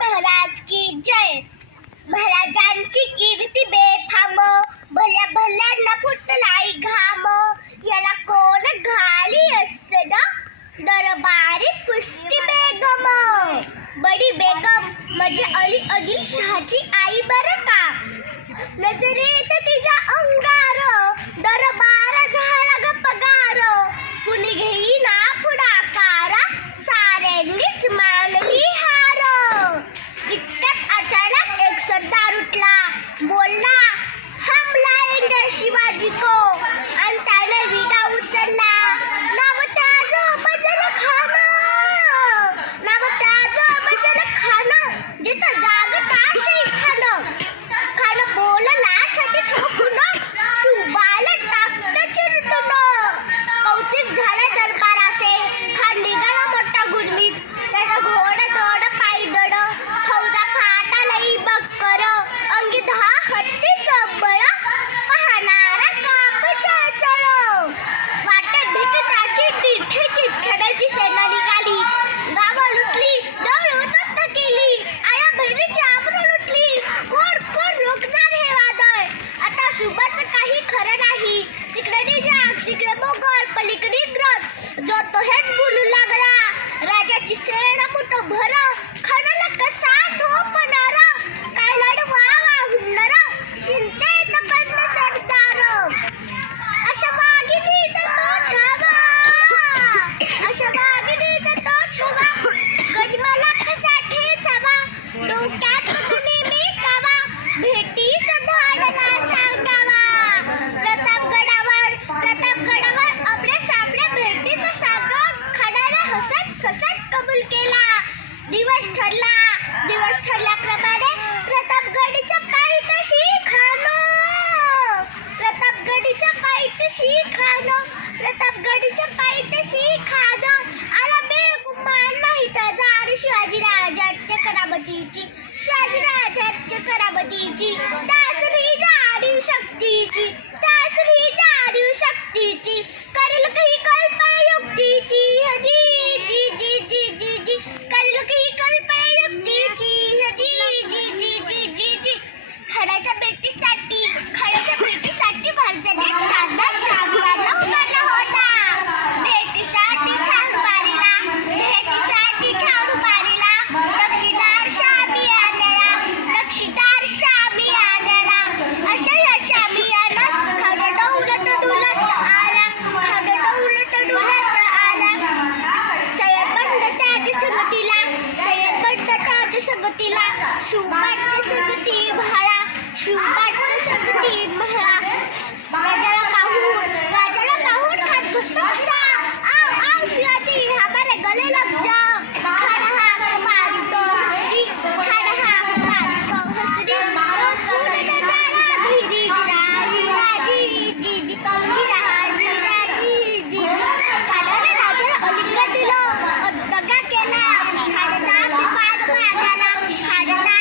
महाराज की जय. महाराजांची कीर्ती बेफाम. भल्या भल्यांना फुटलाई घाम. याला कोण घाली असड दरबारी कुस्ती बेगम. बडी बेगम म्हणजे अली अली शहाची आई बर का? नजरेत तिच्या अंगा काही खरं नाही. तिकडे त्यांच्या पायी तशी खाद. आला बेळकुमान शिवाजी राजाच्या करामतीची शिवाजी राजाच्या करामतीची सुबाटचे सगटी भाळा सुबाटचे सगटी भाळा राजाला पाहून राजाला पाहून खात भक्त कसा आव आव शिवाजी हमारे गले लग जाओ खाना हा तुम्हारी तो हसरी खाना हा तुम्हारी तो हसरी रोज पूर्ण नजारा धीरी जिरा जिरा जी जी जी जिरा जिरा जी जी जी खाण्याने राजाला अलिंगन दिलं दगा केला खाण्याचा पाच मागाला खाण्याचा